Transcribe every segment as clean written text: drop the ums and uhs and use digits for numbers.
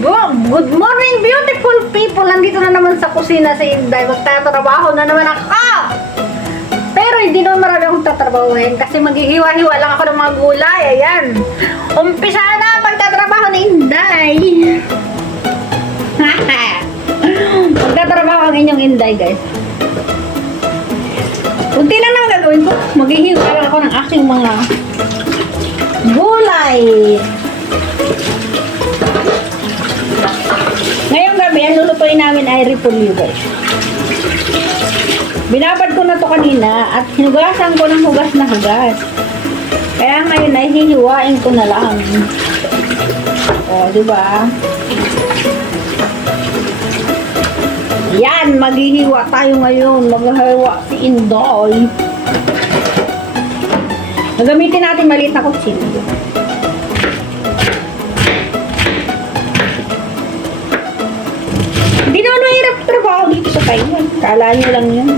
Good morning, beautiful people! Nandito na naman sa kusina si Inday. Magtatrabaho na naman ako. Pero hindi naman marami akong tatrabahuhin kasi maghihiwa-hiwa lang ako ng mga gulay. Ayan. Umpisa na pagtatrabaho ni Inday. Magtatrabaho ang inyong Inday, guys. Kunti lang naman gagawin ko. Maghihiwa lang ako ng aking mga gulay. Ngayong gabi, ang lulutuin namin ay repolyo, guys. Binabad ko na to kanina at hinugasan ko ng hugas na hugas. Kaya ngayon ay hihiwain ko na lang. O, diba? Yan, maghihiwa tayo ngayon. Maghihiwa si Inday. Gagamitin natin maliit na kutsilyo. Hindi naman mahirap trabaho dito sa Taiwan. Kala nyo lang yun.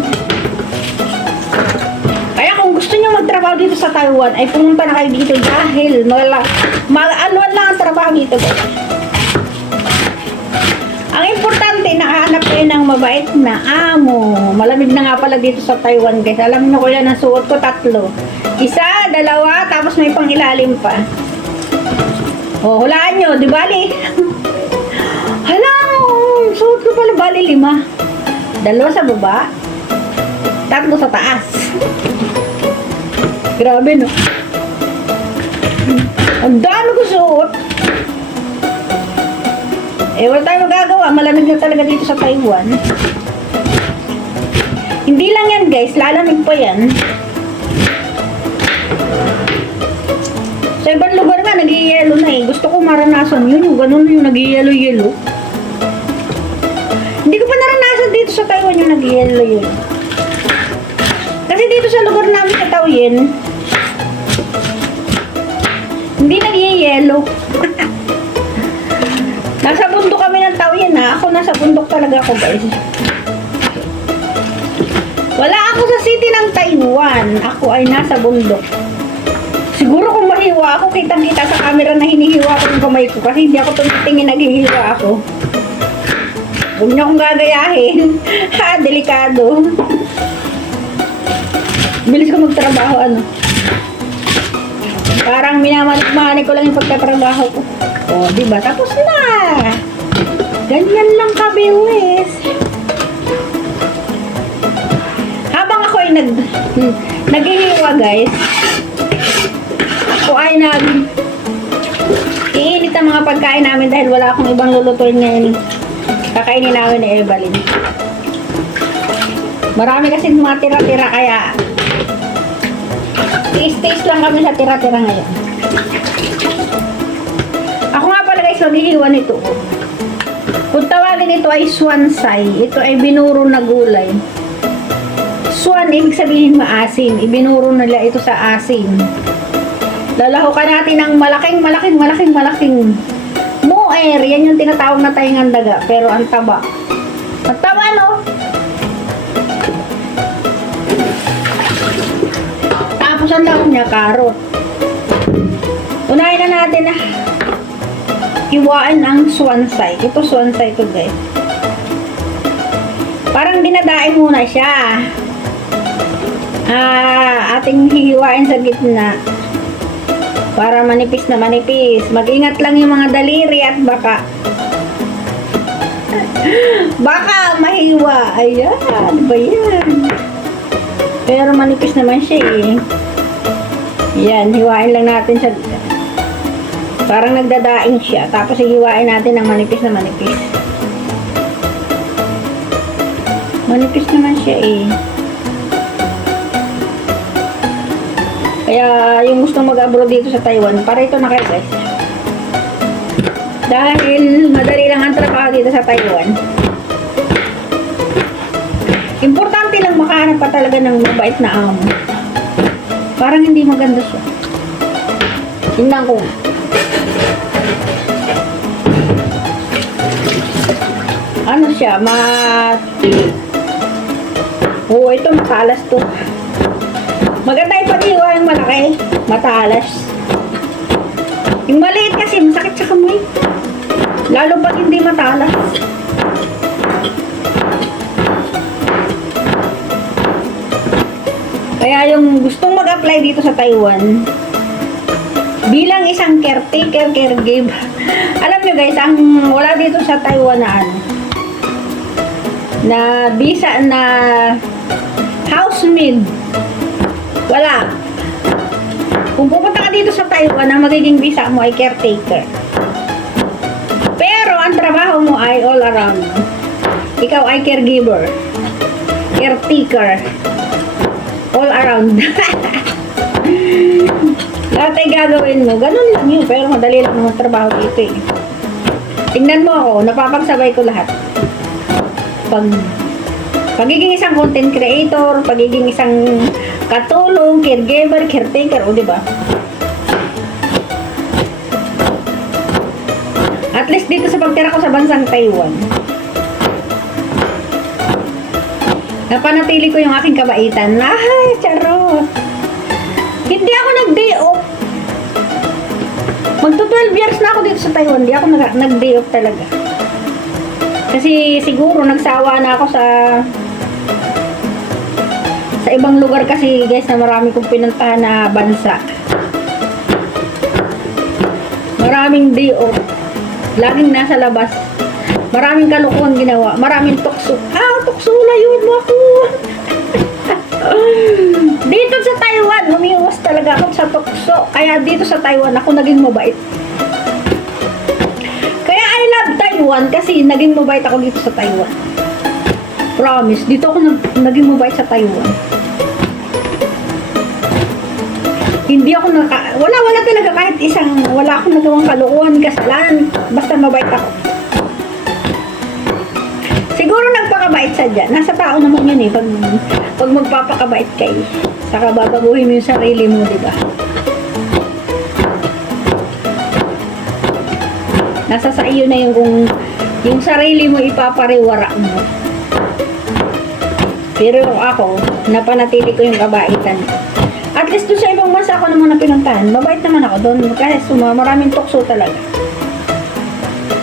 Kaya kung gusto nyo magtrabaho dito sa Taiwan, ay pumunta na kayo dito dahil mag-anuan lang ang trabaho dito. Ang importante, nakahanap kayo ng mabait na amo. Malamig na nga pala dito sa Taiwan, guys. Alam nyo ko yan, ang suot ko 3. Isa, 2, tapos may pangilalim pa. O, hulaan nyo, di bali? Hala, suot ko pala bali 5. 2 sa baba, 3 sa taas. Grabe, no? Ang dami ko suot. Eh, wala tayo magagawa. Malamig na talaga dito sa Taiwan. Hindi lang yan, guys. Lalamig pa yan. Sa ibang lugar nga, nag-i-yelo na eh. Gusto ko maranasan yun. Yung ganun yung nag-i-yelo-yelo. Hindi ko pa naranasan dito sa Taiwan yung nag-i-yelo yun. Kasi dito sa lugar namin sa Taoyuan, hindi nag-i-yelo. Nasa bundok kami ng Taoyuan ha. Ako nasa bundok talaga ako, guys. Wala ako sa city ng Taiwan. Ako ay nasa bundok. Siguro kung mahiwa ako, kitang-kita sa camera na hinihiwa ko yung kamay ko. Kasi hindi ako tumitingin, naghihiwa ako. Huwag niyo akong gagayahin. Ha, delikado. Bilis ko magtrabaho, ano. Parang minamanik-manik ko lang yung pagtatrabaho ko. O, diba? Tapos na. Ganyan lang kabilis. Habang ako ay naghihiwa, guys, ako ay iinit ang mga pagkain namin dahil wala akong ibang lulutuin ngayon. Kakainin namin ni Evelyn. Marami kasi mga tira-tira kaya i-stage lang kami sa tira-tira ngayon. Ako nga pala, guys, maghihiwa nito. Kung tawagin ito ay swansai. Ito ay binuro na gulay. Swan, ibig sabihin maasim. Ibinuro nila ito sa asim. Lalahukan natin ng malaking moer. Yan yung tinatawag na taingang daga. Pero ang taba. Ang taba, no? Tapos ang dahon niya, karot. Unahin na natin na hiwain ang swansai. Ito swansai ito, guys. Parang dinadain muna siya. Ating hihiwain sa gitna. Para manipis na manipis. Mag-ingat lang yung mga daliri at baka mahiwa. Ayan, ano ba yan? Pero manipis naman siya eh. Yan, hiwain lang natin siya. Parang nagdadaing siya. Tapos hihiwain natin ng manipis na manipis. Manipis naman siya eh. Kaya yung gustong mag-abroad dito sa Taiwan, para ito na kayo, guys. Dahil madali lang ang trabaho dito sa Taiwan. Importante lang makahanap pa talaga ng mabait na amo. Parang hindi maganda siya. Tingnan ko. Ano siya? Ito matalas to. Maganda yung pag-iwa yung malaki. Matalas. Yung maliit kasi masakit sa kamay. Lalo pag hindi matalas. Kaya yung gustong mag-apply dito sa Taiwan, bilang isang caretaker, caregiver, alam nyo guys, ang wala dito sa Taiwan na ano, na visa na housemaid, wala. Kung pupunta ka dito sa Taiwan, ang magiging visa mo ay caretaker. Pero ang trabaho mo ay all around. Ikaw ay caregiver, caretaker, all around. Lahat ay gagawin mo. Ganun lang yun. Pero madali lang naman trabaho dito eh. Tingnan mo ako. Napapagsabay ko lahat. Pagiging isang content creator, pagiging isang katulong, caregiver, caretaker, o diba? At least dito sa pagtira ko sa bansang Taiwan, napanatili ko yung aking kabaitan. Ay, charot. Hindi ako nag-day off. Magto 12 years na ako dito sa Taiwan. Hindi ako nag-day off talaga. Kasi siguro nagsawa na ako sa ibang lugar kasi guys na marami kong pinuntahan na bansa. Maraming day off. Laging nasa labas. Maraming kalokohan ginawa. Maraming tukso. Tukso na yun mo ako. Dito sa Taiwan, umiwas talaga ako sa tukso. Kaya dito sa Taiwan, ako naging mabait. Kaya I love Taiwan kasi naging mabait ako dito sa Taiwan. Promise, dito ako naging mabait sa Taiwan. Hindi ako wala talaga kahit wala akong nagawang kalokohan, kasalanan, basta mabait ako. Siguro nagpakabait sadya. Nasa tao naman yun eh. Pag magpapakabait kayo, saka babaguhin mo yung sarili mo, diba? Nasa sa iyo na yung yung sarili mo ipapariwara mo. Pero ako, napanatili ko yung kabaitan. At least doon sa ibang bansa ako naman na pinuntahan, mabait naman ako doon. Kasi maraming tukso talaga.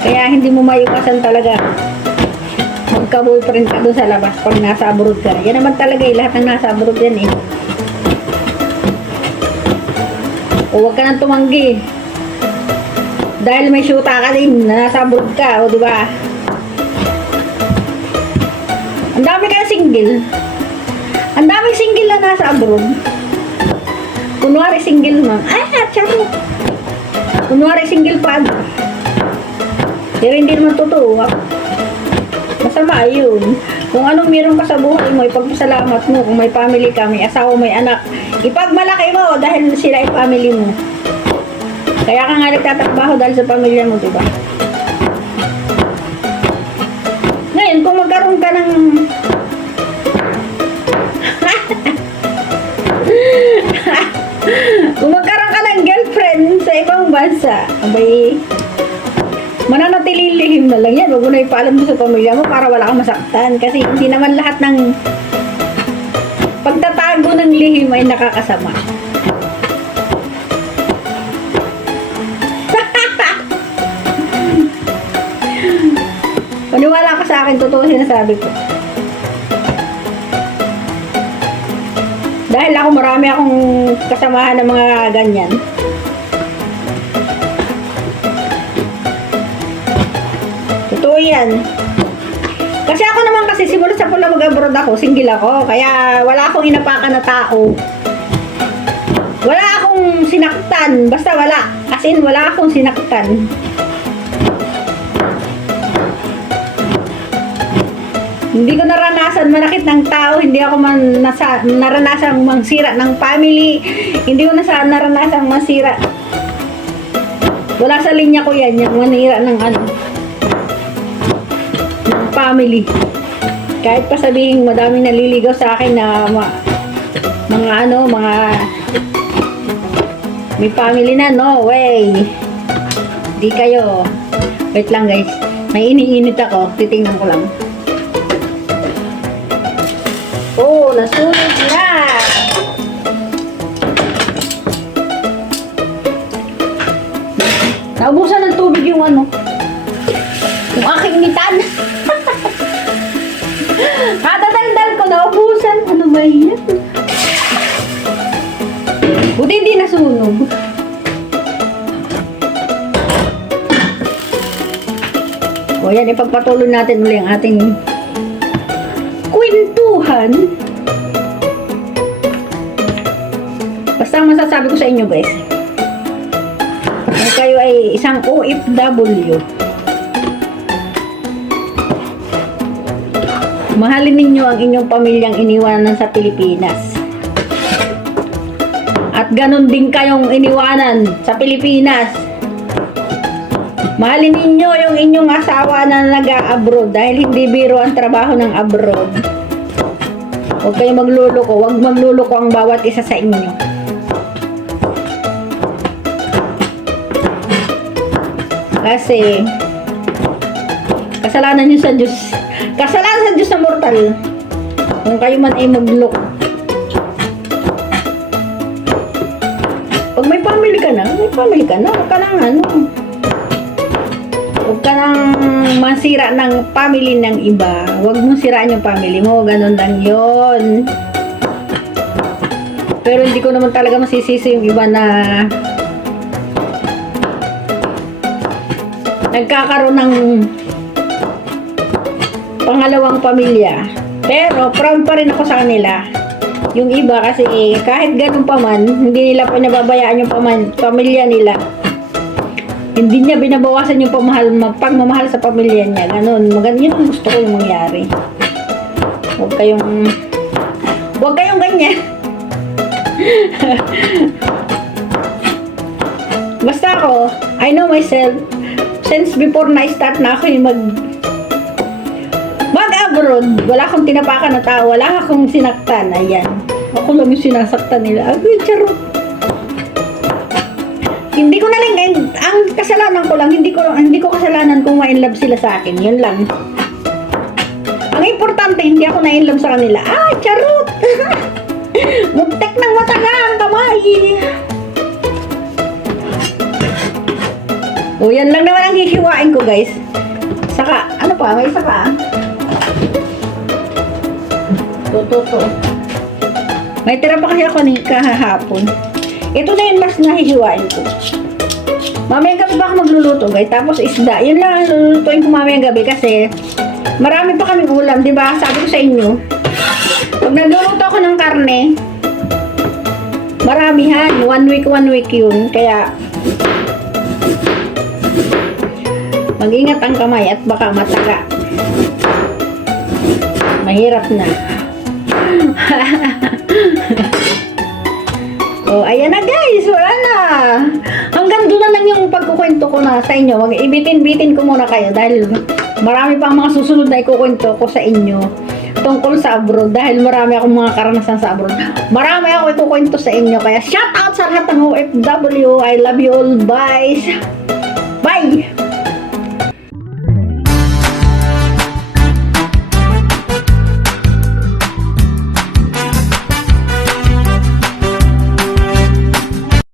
Kaya hindi mo maiwasan talaga magka-boyfriend ka doon sa labas pag nasa abroad ka. Yan naman talaga eh, lahat ng nasa abroad yan eh. O huwag ka nang tumanggi. Dahil may syuta ka din, nasa abroad ka, o diba? Ang dami kaya single. Ang daming single na nasa abroad. Kunwari single man. Tsaka. Kunwari single pa. Pero hindi naman totoo. Masama yun. Kung anong meron ka sa buhay mo, ipagpasalamat mo. Kung may family ka, may asawa, may anak, ipagmalaki mo dahil sila ay family mo. Kaya ka nga nagtatrabaho dahil sa pamilya mo, diba? Ngayon, kung magkaroon ka ng kung magkaroon ka ng girlfriend sa ibang bansa, abay, mananatiling lihim na lang yan. Huwag mo na ipaalam mo sa pamilya mo para wala kang masaktan. Kasi hindi naman lahat ng pagtatago ng lihim ay nakakasama. Paniwala ka sa akin, totoo sinasabi ko. Dahil ako marami akong kasamahan ng mga ganyan. Totoo yan. Kasi ako naman kasi simula sa pula mag-abroad ako, single ako. Kaya wala akong inapakan na tao. Wala akong sinaktan. Basta wala. As in, wala akong sinaktan. Hindi ko naranasan manakit ng tao, hindi ako naranasan mangsira ng family, hindi ko naranasan mansira. Wala sa linya ko yan, yung manira ng ng family. Kahit pa sabihin madaming naliligaw sa akin na mga may family na, no way. Di kayo. Wait lang guys, may iniinit ako, titingnan ko lang. Oh, nasunog na! Naubusan ng tubig yung Yung aking nitan. Kada daldal ko, naubusan. Ano ba yan? Buti hindi nasunog. O yan, ipagpatuloy natin muli ang ating kwentuhan. Basta ang masasabi ko sa inyo guys, kung kayo ay isang OFW, mahalin ninyo ang inyong pamilyang iniwanan sa Pilipinas. At ganon din kayong iniwanan sa Pilipinas. Mahalin ninyo yung inyong asawa na nag-abroad dahil hindi biro ang trabaho ng abroad. Huwag kayong magluloko. Huwag magluloko ang bawat isa sa inyo. Kasi kasalanan nyo sa Diyos. Kasalanan sa Diyos na mortal. Kung kayo man ay magluloko. Pag may family ka na, may family ka na. Huwag ka nang ano. Huwag ka nang masira ng family ng iba. Huwag mong siraan yung family mo. Ganon lang yun. Pero hindi ko naman talaga masisisi yung iba na nagkakaroon ng pangalawang pamilya. Pero proud pa rin ako sa kanila. Yung iba kasi kahit ganun pa man, hindi nila pinababayaan yung pamilya nila. Hindi niya binabawasan yung pagmamahal sa pamilya niya. Ganun. Yun ang gusto ko yung mangyari. Huwag kayong ganyan. Basta ako, I know myself, since before na-start na ako yung mag-abroad, wala akong tinapakan na tao, wala akong sinaktan. Ayan. Ako lang yung sinasaktan nila. Agay, charot. Hindi ko na lang, ang kasalanan ko lang, hindi ko kasalanan kung ma-inlove sila sa akin. Yun lang. Ang importante, hindi ako na-inlove sa kanila. Ah, charot! Muntek ng mataga ang kamay. O, yan lang naman ang hihiwain ko, guys. Saka, ano pa? May isa pa. To. May tira pa kasi ako kahapon. Ito na yung last na hihiwain ko. Mamayang gabi pa ako magluluto, guys. Tapos isda. Yun lang ang lulutuin ko mamayang gabi kasi marami pa kaming ulam, di ba? Sabi ko sa inyo, pag nagluluto ako ng karne, maramihan. 1 week yun. Kaya mag-ingat ang kamay at baka mataga. Mahirap na. Oh, ayan na guys, wala na. Hanggang doon na lang yung pagkukwento ko na sa inyo. Ibitin-bitin ko muna kayo dahil marami pang mga susunod na ikukwento ko sa inyo tungkol sa abroad dahil marami akong mga karanasan sa abroad. Marami ako ikukwento sa inyo kaya shout out sa lahat ng OFW. I love you all. Bye. Bye.